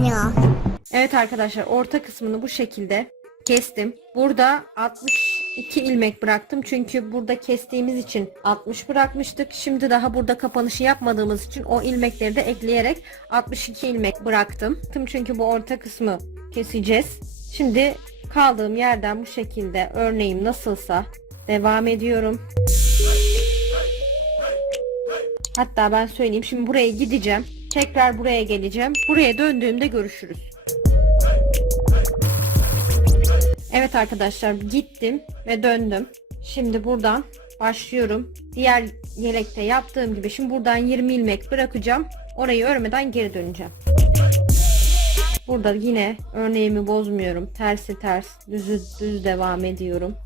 deniyor. Evet arkadaşlar orta kısmını bu şekilde kestim. Burada 62 ilmek bıraktım. Çünkü burada kestiğimiz için 60 bırakmıştık. Şimdi daha burada kapanışı yapmadığımız için o ilmekleri de ekleyerek 62 ilmek bıraktım. Çünkü bu orta kısmı keseceğiz. Şimdi kaldığım yerden bu şekilde örneğim nasılsa devam ediyorum. Hatta ben söyleyeyim. Şimdi buraya gideceğim. Tekrar buraya geleceğim. Buraya döndüğümde görüşürüz. Evet arkadaşlar gittim ve döndüm. Şimdi buradan başlıyorum. Diğer yelekte yaptığım gibi şimdi buradan 20 ilmek bırakacağım. Orayı örmeden geri döneceğim. Burada yine örneğimi bozmuyorum. Tersi ters, düzü düz devam ediyorum.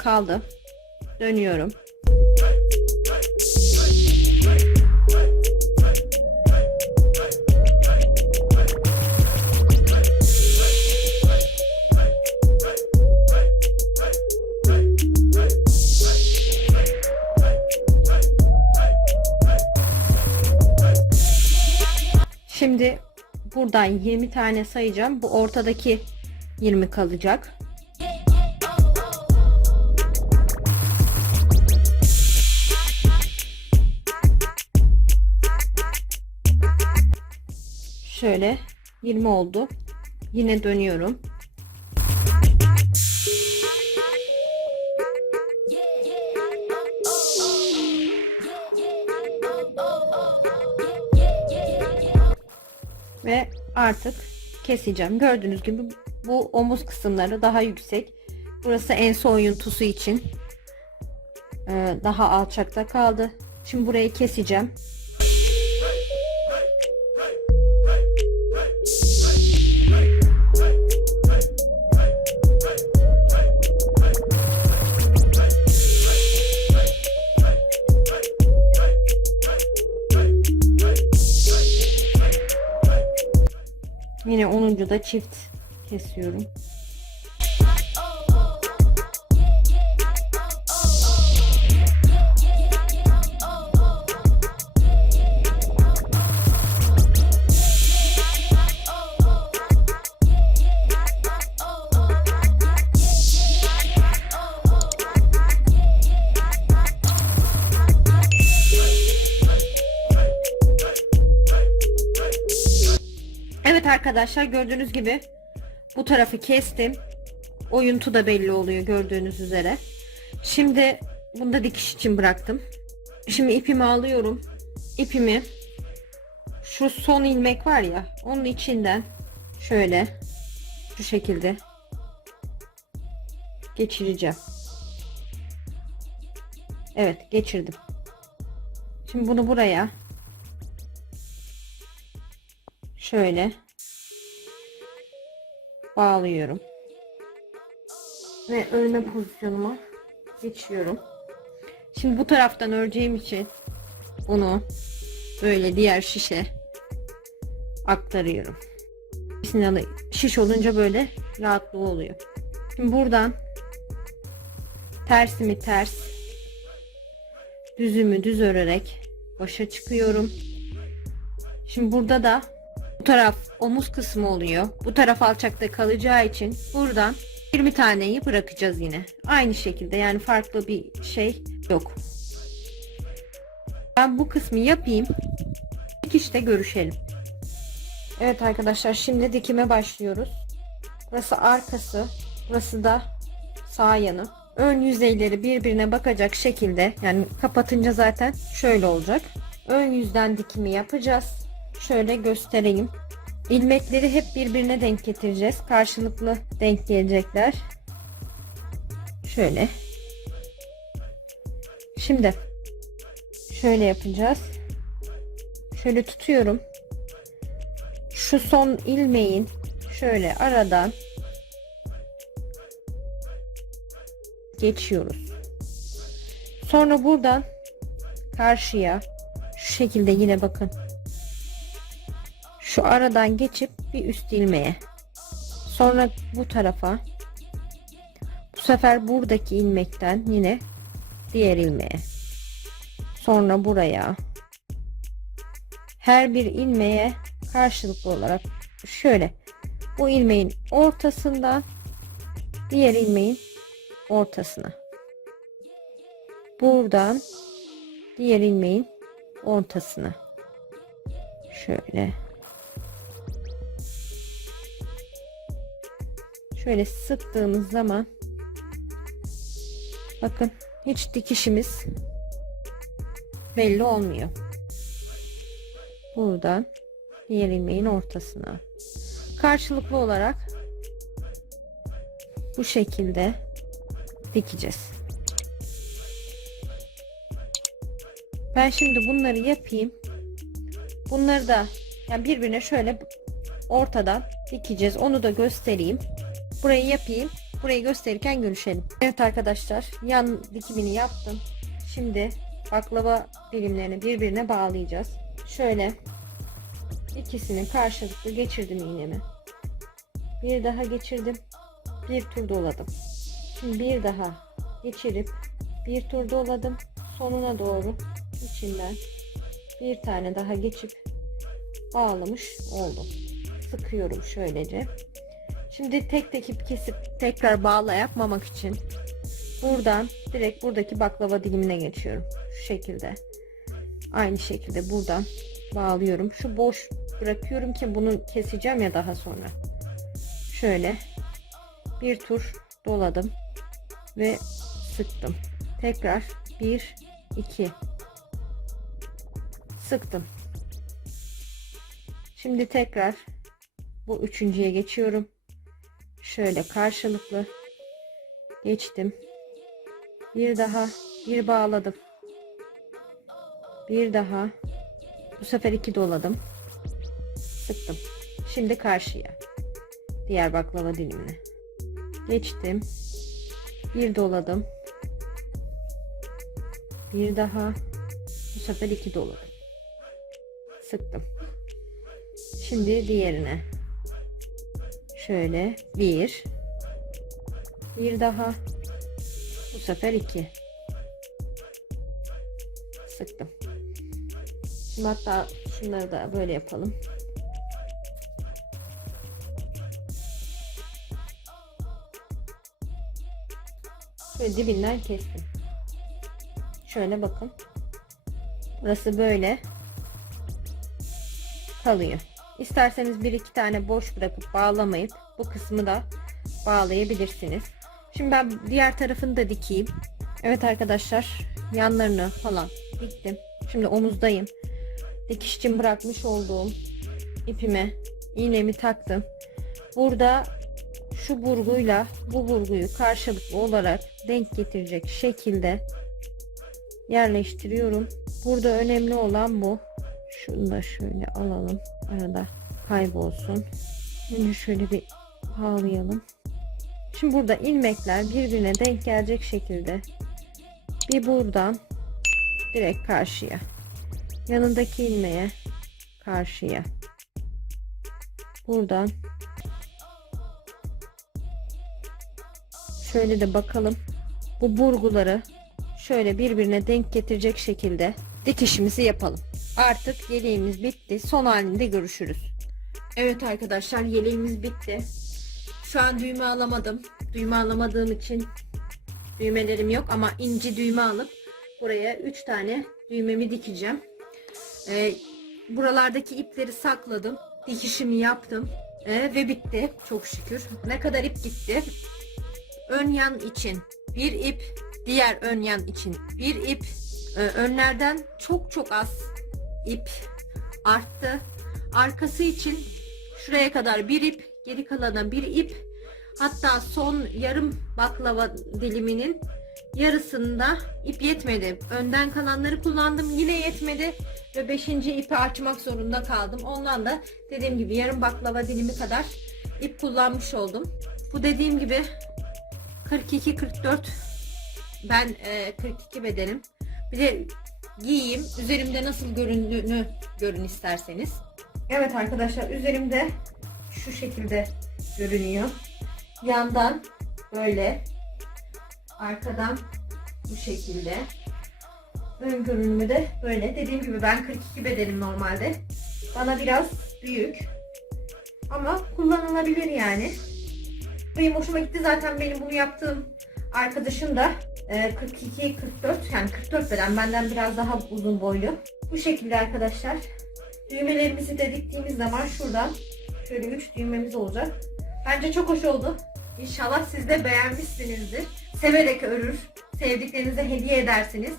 Kaldı. Dönüyorum. Şimdi buradan 20 tane sayacağım. Bu ortadaki 20 kalacak. Şöyle 20 oldu. Yine dönüyorum. Ve artık keseceğim. Gördüğünüz gibi bu omuz kısımları daha yüksek. Burası ense oyuntusu için e, daha alçakta kaldı. Şimdi burayı keseceğim. Da çift kesiyorum. Evet arkadaşlar gördüğünüz gibi bu tarafı kestim. Oyuntu da belli oluyor gördüğünüz üzere. Şimdi bunu da dikiş için bıraktım. Şimdi ipimi alıyorum. İpimi şu son ilmek var ya onun içinden şöyle şu şekilde geçireceğim. Evet geçirdim. Şimdi bunu buraya şöyle bağlıyorum ve örme pozisyonuma geçiyorum. Şimdi bu taraftan öreceğim için bunu böyle diğer şişe aktarıyorum. Şimdi şiş olunca böyle rahatlığı oluyor. Şimdi buradan tersimi ters düzümü düz örerek başa çıkıyorum. Şimdi burada da bu taraf omuz kısmı oluyor. Bu taraf alçakta kalacağı için buradan 20 taneyi bırakacağız yine. Aynı şekilde yani farklı bir şey yok. Ben bu kısmı yapayım. Dikişte görüşelim. Evet arkadaşlar şimdi dikime başlıyoruz. Burası arkası. Burası da sağ yanı. Ön yüzeyleri birbirine bakacak şekilde yani kapatınca zaten şöyle olacak. Ön yüzden dikimi yapacağız. Şöyle göstereyim. İlmekleri hep birbirine denk getireceğiz. Karşılıklı denk gelecekler. Şöyle. Şimdi şöyle yapacağız. Şöyle tutuyorum. Şu son ilmeğin şöyle aradan geçiyoruz. Sonra buradan karşıya şu şekilde yine bakın şu aradan geçip bir üst ilmeğe. Sonra bu tarafa. Bu sefer buradaki ilmekten yine diğer ilmeğe. Sonra buraya. Her bir ilmeğe karşılıklı olarak şöyle bu ilmeğin ortasından diğer ilmeğin ortasına. Buradan diğer ilmeğin ortasına. Şöyle. Şöyle sıktığımız zaman bakın hiç dikişimiz belli olmuyor. Buradan diğer ilmeğin ortasına. Karşılıklı olarak bu şekilde dikeceğiz. Ben şimdi bunları yapayım. Bunları da yani birbirine şöyle ortadan dikeceğiz. Onu da göstereyim. Burayı yapayım. Burayı gösterirken görüşelim. Evet arkadaşlar yan dikimini yaptım. Şimdi baklava dilimlerini birbirine bağlayacağız. Şöyle ikisini karşılıklı geçirdim iğnemi. Bir daha geçirdim. Bir tur doladım. Şimdi bir daha geçirip bir tur doladım. Sonuna doğru içinden bir tane daha geçip bağlamış oldum. Sıkıyorum şöylece. Şimdi tek tek ip kesip tekrar bağla yapmamak için buradan direkt buradaki baklava dilimine geçiyorum. Şu şekilde. Aynı şekilde buradan bağlıyorum. Şu boş bırakıyorum ki bunu keseceğim ya daha sonra. Şöyle bir tur doladım ve sıktım. Tekrar 1 2 sıktım. Şimdi tekrar bu üçüncüye geçiyorum. Şöyle karşılıklı geçtim. Bir daha bir bağladım. Bir daha bu sefer iki doladım. Sıktım. Şimdi karşıya. Diğer baklava dilimine. Geçtim. Bir doladım. Bir daha bu sefer iki doladım. Sıktım. Şimdi diğerine. Şöyle bir. Bir daha. Bu sefer iki. Sıktım. Şimdi hatta şunları da böyle yapalım. Şöyle dibinden kestim. Şöyle bakın. Burası böyle kalıyor. İsterseniz bir iki tane boş bırakıp bağlamayıp bu kısmı da bağlayabilirsiniz. Şimdi ben diğer tarafını da dikeyim. Evet arkadaşlar yanlarını falan diktim. Şimdi omuzdayım. Dikiş için bırakmış olduğum ipime iğnemi taktım. Burada şu burguyla bu burguyu karşılıklı olarak denk getirecek şekilde yerleştiriyorum. Burada önemli olan bu. Şunu da şöyle alalım. Arada kaybolsun. Şimdi şöyle bir bağlayalım. Şimdi burada ilmekler birbirine denk gelecek şekilde bir buradan direkt karşıya yanındaki ilmeğe karşıya buradan şöyle de bakalım bu burguları şöyle birbirine denk getirecek şekilde dikişimizi yapalım. Artık yeleğimiz bitti. Son halinde görüşürüz. Evet arkadaşlar yeleğimiz bitti. Şu an düğme alamadım. Düğme alamadığım için düğmelerim yok ama inci düğme alıp buraya 3 tane düğmemi dikeceğim. Ee, buralardaki ipleri sakladım. Dikişimi yaptım. Ee, ve bitti. Çok şükür. Ne kadar ip gitti? Ön yan için bir ip, diğer ön yan için bir ip. Ee, önlerden çok çok az ip arttı. Arkası için şuraya kadar bir ip, geri kalana bir ip. Hatta son yarım baklava diliminin yarısında ip yetmedi. Önden kalanları kullandım yine yetmedi ve 5. ipi açmak zorunda kaldım. Ondan da dediğim gibi yarım baklava dilimi kadar ip kullanmış oldum. Bu dediğim gibi 42 44 ben e, 42 bedenim. Bir de giyeyim. Üzerimde nasıl göründüğünü görün isterseniz. Evet arkadaşlar üzerimde şu şekilde görünüyor. Yandan böyle arkadan bu şekilde. Ön görünümü de böyle. Dediğim gibi ben 42 bedenim normalde. Bana biraz büyük. Ama kullanılabilir yani. Benim hoşuma gitti zaten benim bunu yaptığım arkadaşım da 42 44 yani 44 beden benden biraz daha uzun boylu. Bu şekilde arkadaşlar. Düğmelerimizi de diktiğimiz zaman şuradan şöyle 3 düğmemiz olacak. Bence çok hoş oldu. İnşallah siz de beğenmişsinizdir. Severek örür. Sevdiklerinize hediye edersiniz.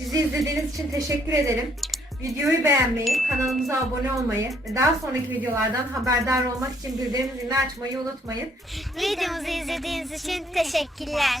Bizi izlediğiniz için teşekkür ederim. Videoyu beğenmeyi, kanalımıza abone olmayı ve daha sonraki videolardan haberdar olmak için bildirim zilini açmayı unutmayın. Videomuzu izlediğiniz için teşekkürler.